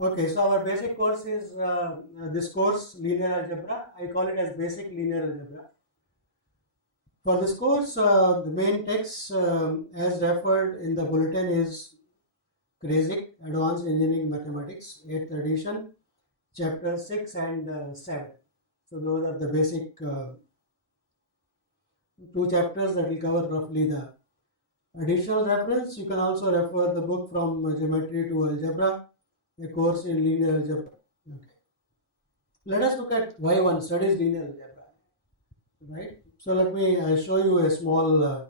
Okay, so our basic course is this course, linear algebra. I call it as basic linear algebra. For this course, the main text as referred in the bulletin is Basic Advanced Engineering Mathematics, 8th edition, chapter 6 and 7. So those are the basic two chapters that will cover roughly the additional reference. You can also refer the book From Geometry to Algebra, a course in linear algebra. Okay. Let us look at why one studies linear algebra, right? So let me show you a small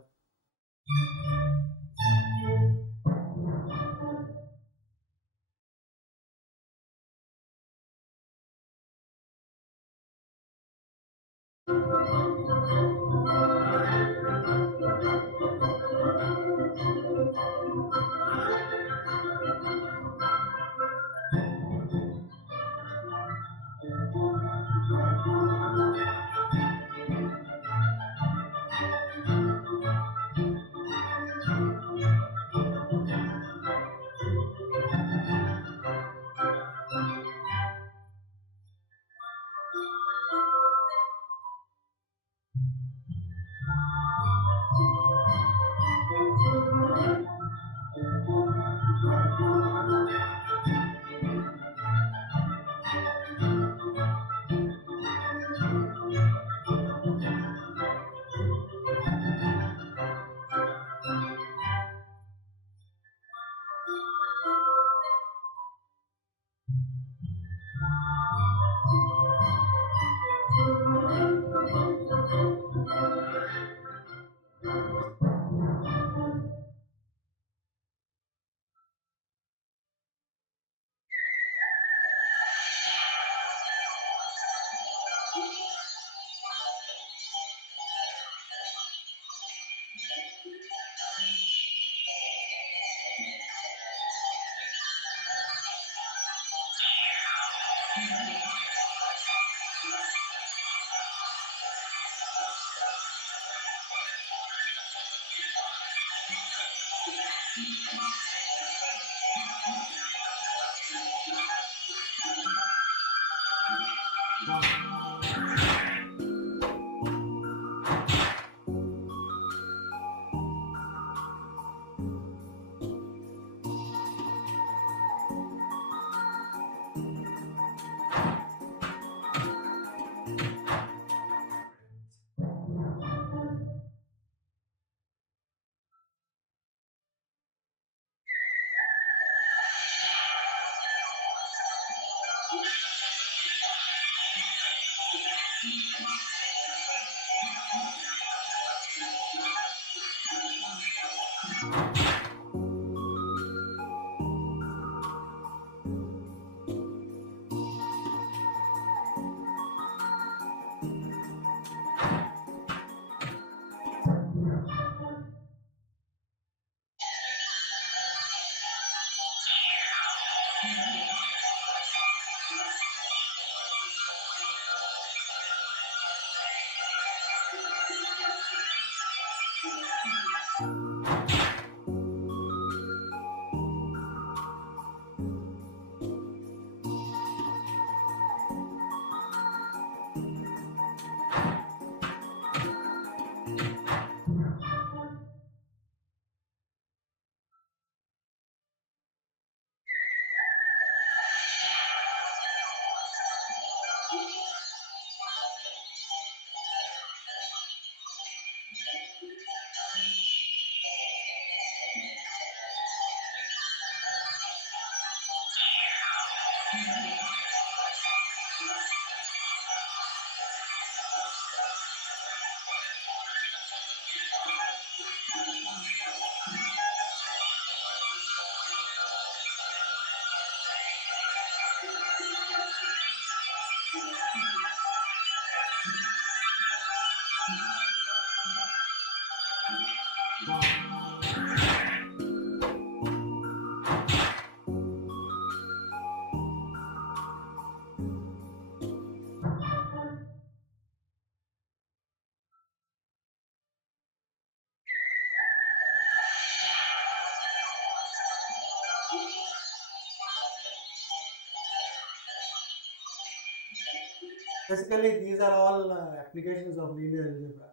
Basically, these are all applications of linear algebra.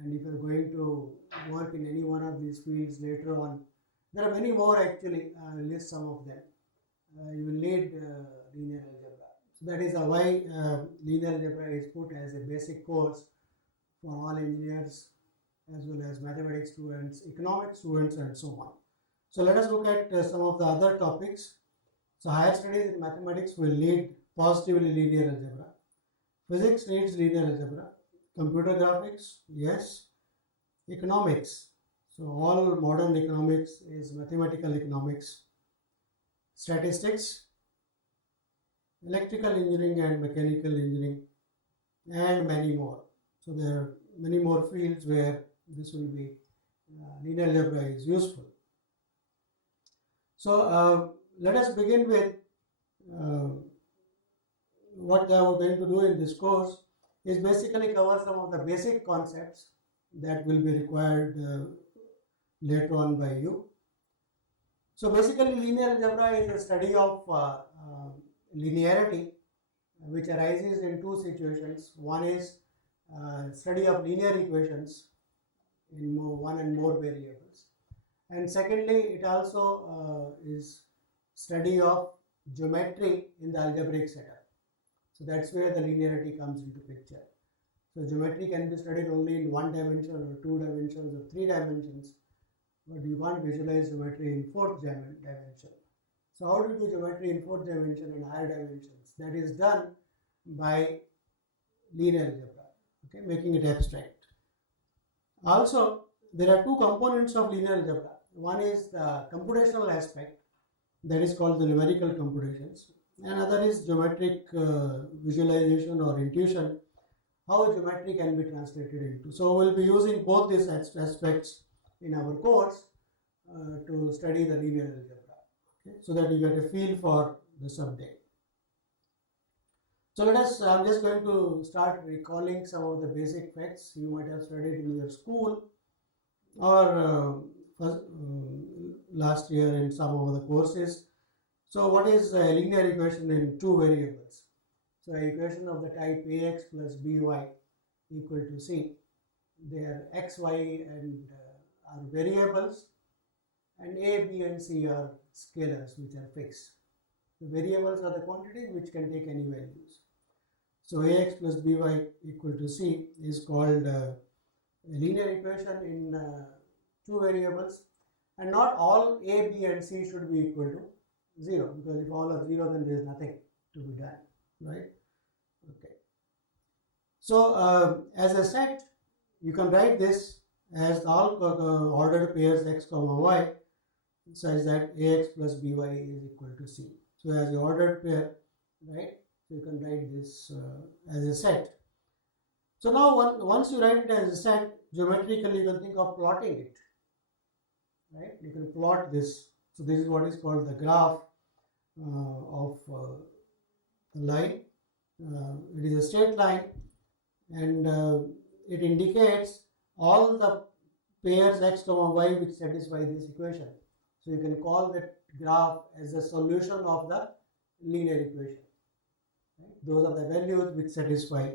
And if you are going to work in any one of these fields later on, there are many more actually. I will list some of them. You will need linear algebra. So that is why linear algebra is put as a basic course for all engineers as well as mathematics students, economics students, and so on. So let us look at some of the other topics. So higher studies in mathematics will need positively linear algebra. Physics needs linear algebra. Computer graphics, yes. Economics, so all modern economics is mathematical economics. Statistics, electrical engineering and mechanical engineering, and many more. So there are many more fields where this will be linear algebra is useful. So let us begin with what we are going to do in this course is basically cover some of the basic concepts that will be required later on by you. So basically linear algebra is a study of linearity which arises in two situations. One is study of linear equations in one and more variables, and secondly it also is study of geometry in the algebraic setup. So that's where the linearity comes into picture. So geometry can be studied only in one dimension or two dimensions or three dimensions, but you can't visualize geometry in fourth dimension. So how do you do geometry in fourth dimension and higher dimensions? That is done by linear algebra, okay, making it abstract. Also, there are two components of linear algebra. One is the computational aspect, that is called the numerical computations. Another is geometric visualization or intuition, how geometry can be translated into. So we'll be using both these aspects in our course to study the linear algebra, okay, so that you get a feel for the subject. So I'm just going to start recalling some of the basic facts you might have studied in your school or last year in some of the courses. So what is a linear equation in two variables? So an equation of the type ax plus by equal to c. There x, y and are variables, and a, b and c are scalars which are fixed. The variables are the quantities which can take any values. So ax plus by equal to c is called a linear equation in two variables, and not all a, b and c should be equal to 0, because if all are 0 then there is nothing to be done, right? Okay. So as a set, you can write this as all ordered pairs x comma y such that ax plus by is equal to c. So as the ordered pair, right? So you can write this as a set. So now once you write it as a set, geometrically you can think of plotting it, right? You can plot this. So this is what is called the graph of the line. It is a straight line, and it indicates all the pairs x comma y which satisfy this equation. So you can call that graph as the solution of the linear equation. Right? Those are the values which satisfy.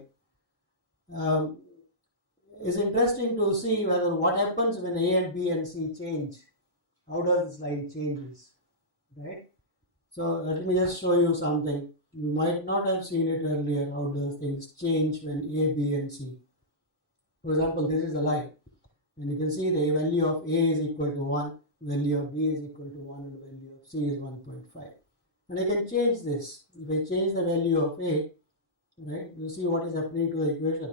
It's interesting to see whether what happens when a and b and c change. How does this line changes, right? So let me just show you something. You might not have seen it earlier. How does things change when a, b and c? For example, this is a line, and you can see the value of a is equal to 1, value of b is equal to 1, and value of c is 1.5. And I can change this. If I change the value of a, right, you see what is happening to the equation.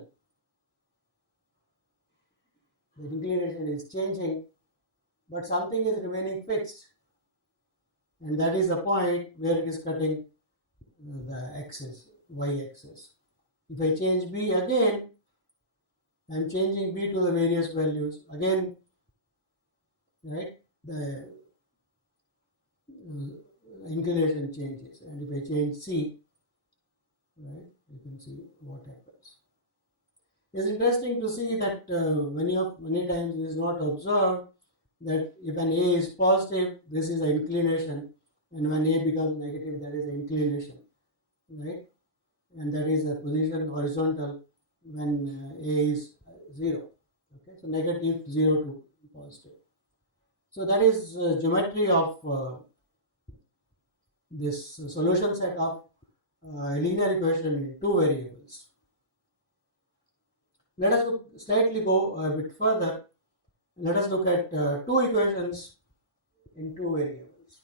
The inclination is changing, but something is remaining fixed, and that is the point where it is cutting the axis, y-axis. If I change b again, I am changing b to the various values. Again, right, the inclination changes, and if I change c, right, you can see what happens. It's interesting to see that many times it is not observed that if an a is positive, this is an inclination, and when a becomes negative, that is an inclination, right? and that is a position horizontal when A is 0. Okay, so negative 0 to positive. So that is geometry of this solution set of linear equation in two variables. Let us slightly go a bit further. Let us look at two equations in two variables.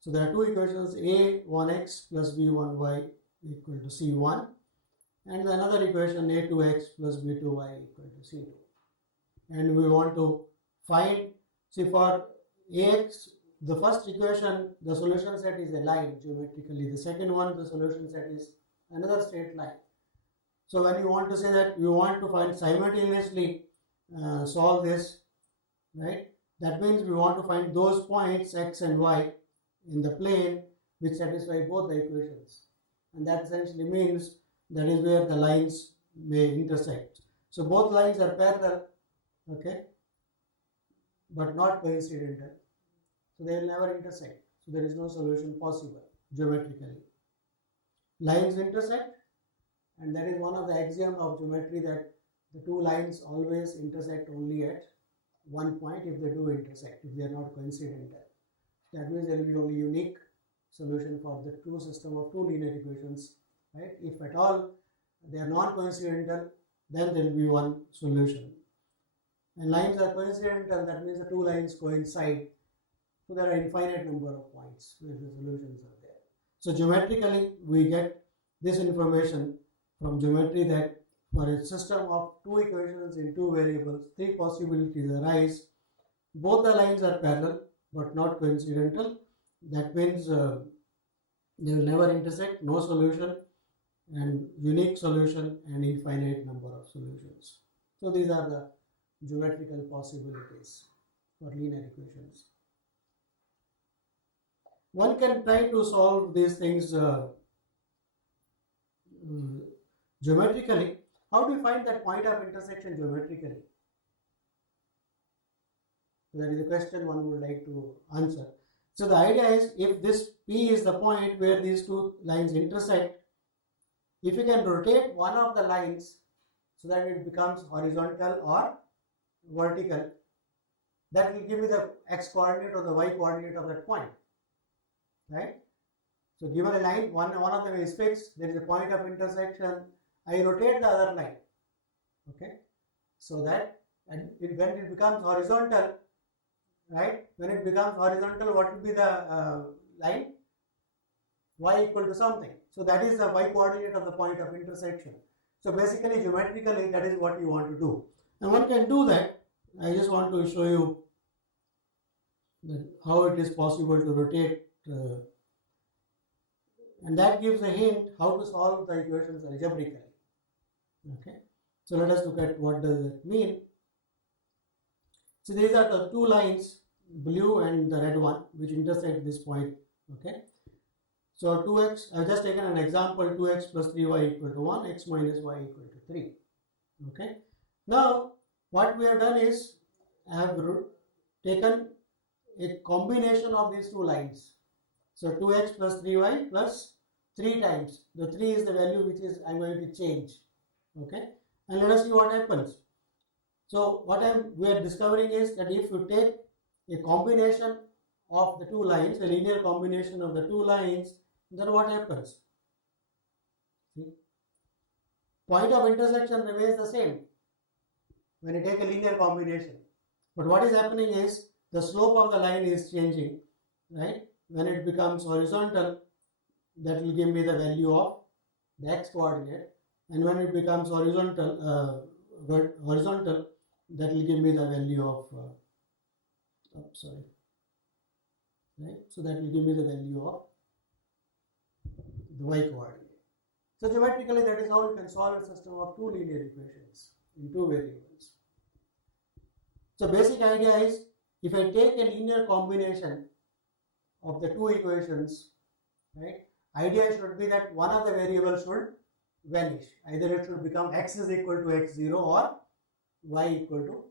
So there are two equations, a1x plus b1y equal to c1, and another equation a2x plus b2y equal to c2. And we want to find, see, for ax, the first equation, the solution set is a line geometrically. The second one, the solution set is another straight line. So when you want to say that you want to find simultaneously solve this, right? That means we want to find those points x and y in the plane which satisfy both the equations. And that essentially means that is where the lines may intersect. So both lines are parallel, okay, but not coincidental. So they will never intersect. So there is no solution possible geometrically. Lines intersect, and that is one of the axioms of geometry, that the two lines always intersect only at one point if they do intersect, if they are not coincidental. That means there will be only unique solution for the true system of two linear equations, right? If at all they are non-coincidental, then there will be one solution. And lines are coincidental, that means the two lines coincide. So there are infinite number of points where the solutions are there. So geometrically, we get this information from geometry that for a system of two equations in two variables, three possibilities arise. Both the lines are parallel but not coincidental. That means they will never intersect, no solution, and unique solution, and infinite number of solutions. So these are the geometrical possibilities for linear equations. One can try to solve these things geometrically. How do you find that point of intersection geometrically? That is a question one would like to answer. So the idea is, if this P is the point where these two lines intersect, if you can rotate one of the lines so that it becomes horizontal or vertical, that will give me the x coordinate or the y coordinate of that point, right? So given a line, one of them is fixed, there is a point of intersection, I rotate the other line, okay, so that, and when it becomes horizontal, right, when it becomes horizontal, what will be the line? Y equal to something. So that is the y coordinate of the point of intersection. So basically, geometrically, that is what you want to do. And one can do that. I just want to show you how it is possible to rotate, and that gives a hint how to solve the equations algebraically. Okay, so let us look at what does it mean. So these are the two lines, blue and the red one, which intersect this point. Okay, so 2x, I have just taken an example, 2x plus 3y equal to 1, x minus y equal to 3. Okay, now what we have done is, I have taken a combination of these two lines. So 2x plus 3y plus 3 times, the 3 is the value which is I am going to change. Okay, and let us see what happens. So what we are discovering is that if you take a combination of the two lines, a linear combination of the two lines, then what happens? See? Point of intersection remains the same when you take a linear combination. But what is happening is the slope of the line is changing, right? When it becomes horizontal, that will give me the value of the x coordinate, and when it becomes horizontal, that will give me the value of right? So that will give me the value of the y coordinate. So geometrically, that is how you can solve a system of two linear equations in two variables. So basic idea is, if I take a linear combination of the two equations, right, idea should be that one of the variables should vanish. Either it should become x is equal to x0 or y equal to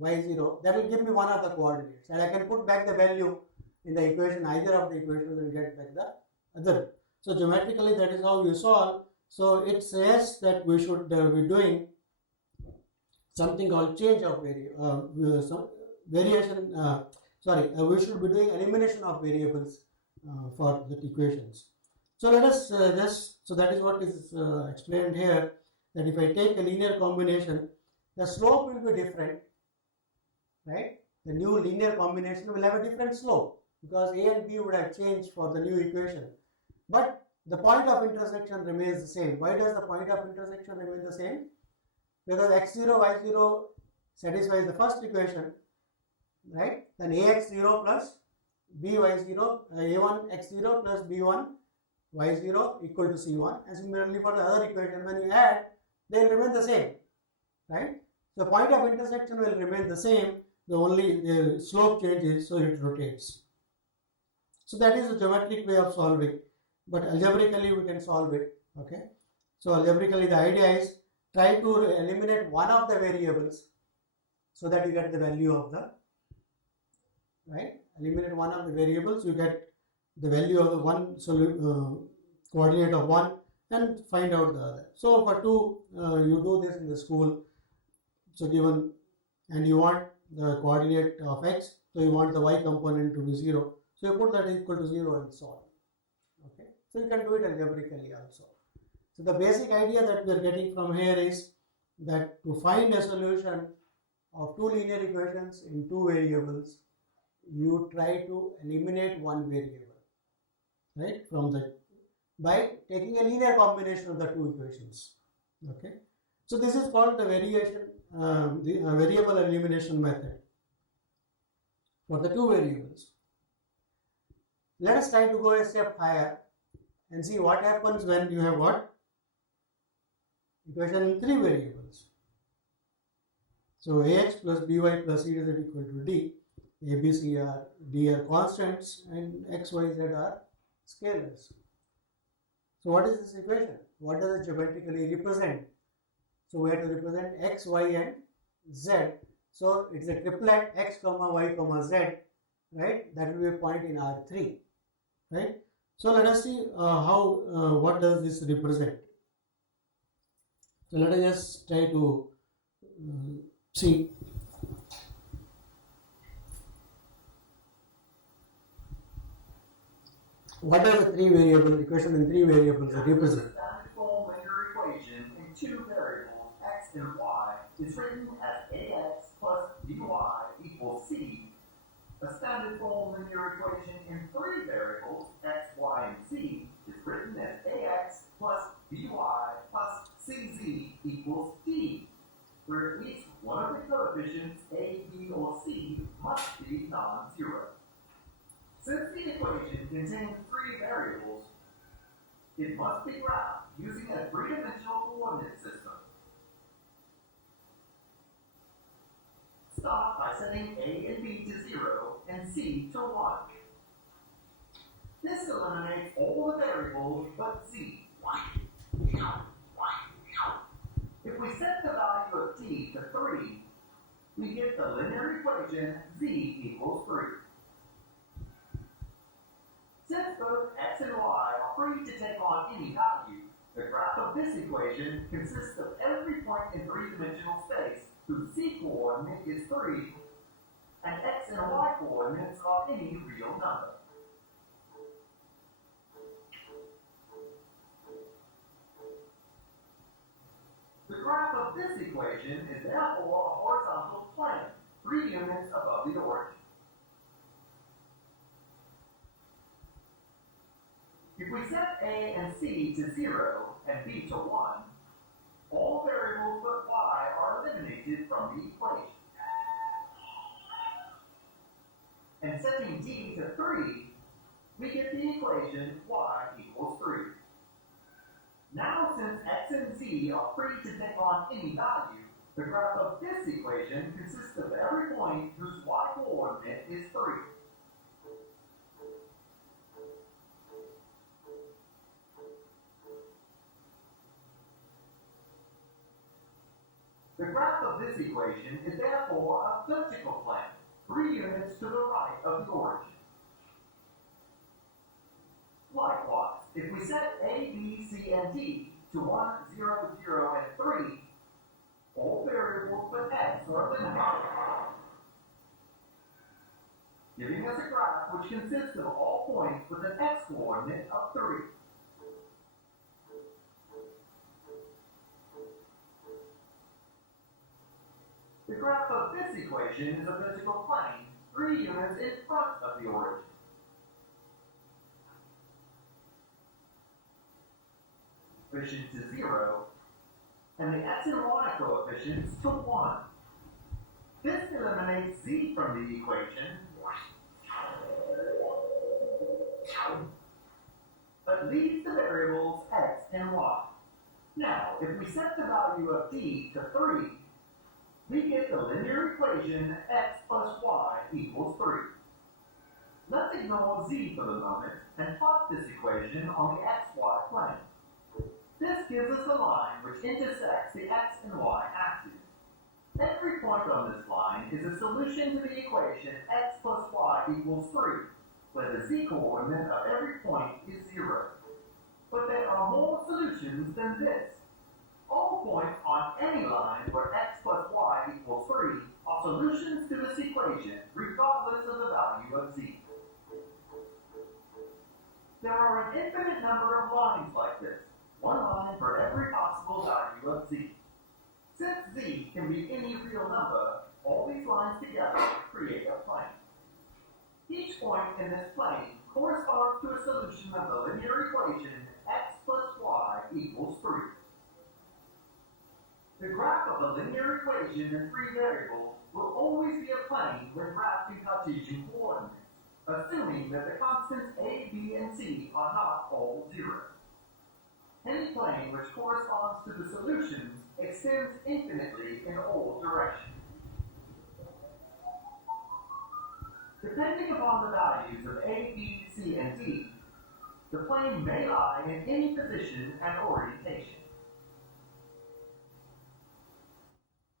y0. That will give me one of the coordinates, and I can put back the value in the equation, either of the equations, and get back the other. So geometrically, that is how you solve So it says that we should be doing something called change of variation. We should be doing elimination of variables for the equations. So let us so that is what is explained here, that if I take a linear combination, the slope will be different, right? The new linear combination will have a different slope because A and B would have changed for the new equation. But the point of intersection remains the same. Why does the point of intersection remain the same? Because x0, y0 satisfies the first equation, right? Then ax0 plus by0, a1 x0 plus b1 y0 equal to c1. And similarly for the other equation, when you add, they will remain the same, right? So point of intersection will remain the same, the only slope changes, so it rotates. So that is a geometric way of solving, but algebraically we can solve it, okay? So algebraically the idea is try to eliminate one of the variables so that you get the value of the, right? Eliminate one of the variables, you get the value of the one coordinate of one and find out the other. So for two, you do this in the school. So given, and you want the coordinate of x, so you want the y component to be 0. So you put that equal to 0 and so on. Okay. So you can do it algebraically also. So the basic idea that we are getting from here is that to find a solution of two linear equations in two variables, you try to eliminate one variable, right, from the, by taking a linear combination of the two equations. Okay. So this is called the variable elimination method for the two variables. Let us try to go a step higher and see what happens when you have what? Equation in three variables. So ax plus by plus c z equal to d. A, b, c are d are constants and x, y, z are scalars. So what is this equation? What does it geometrically represent? So we have to represent x, y and z. So it's a triplet x comma y comma z, right? That will be a point in R3, right? So let us see what does this represent. So let us just try to see. What does the three variable equation in three variables represent? The form linear equation in two variables, x and y, is written as ax plus by equals c. A standard form linear equation in three variables, x, y, and z, is written as ax plus by plus cz equals d, where at least one of the coefficients, a, b, or c, must be non-zero. Since the equation contains three variables, it must be graphed using a three-dimensional coordinate system. Start by setting a and b to 0 and c to 1. This eliminates all the variables but z. If we set the value of t to 3, we get the linear equation z equals 3. Since both x and y are free to take on any value, the graph of this equation consists of every point in three-dimensional space whose z-coordinate is 3, and x and y coordinates are any real number. The graph of this equation is therefore a horizontal plane, 3 units above the origin. If we set a and c to 0 and b to 1, all variables but y are eliminated from the equation. And setting d to 3, we get the equation y equals 3. Now, since x and z are free to take on any value, the graph of this equation consists of every point whose y-coordinate is 3. The graph of this equation is therefore a vertical plane, 3 units to the right of the origin. Likewise, if we set a, b, c, and d to 1, 0, 0, and 3, all variables but x are eliminated, giving us a graph which consists of all points with an x-coordinate of 3. The graph of this equation is a vertical plane 3 units in front of the origin. Coefficient to 0, and the x and y coefficients to 1. This eliminates z from the equation, but leaves the variables x and y. Now, if we set the value of d to 3, we get the linear equation x plus y equals 3. Let's ignore z for the moment and plot this equation on the xy plane. This gives us a line which intersects the x and y axes. Every point on this line is a solution to the equation x plus y equals 3, where the z-coordinate of every point is 0. But there are more solutions than this. All points on any line where x plus y equals 3 are solutions to this equation, regardless of the value of z. There are an infinite number of lines like this, one line for every possible value of z. Since z can be any real number, all these lines together create a plane. Each point in this plane corresponds to a solution of the linear equation x plus y equals 3. The graph of a linear equation in 3 variables will always be a plane when graphed in Cartesian coordinates, assuming that the constants a, b, and c are not all 0. Any plane which corresponds to the solutions extends infinitely in all directions. Depending upon the values of a, b, c, and d, the plane may lie in any position and orientation.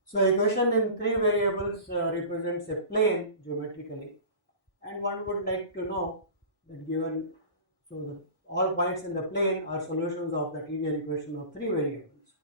So equation in 3 variables represents a plane geometrically, and one would like to know that given, so that all points in the plane are solutions of that linear equation of 3 variables.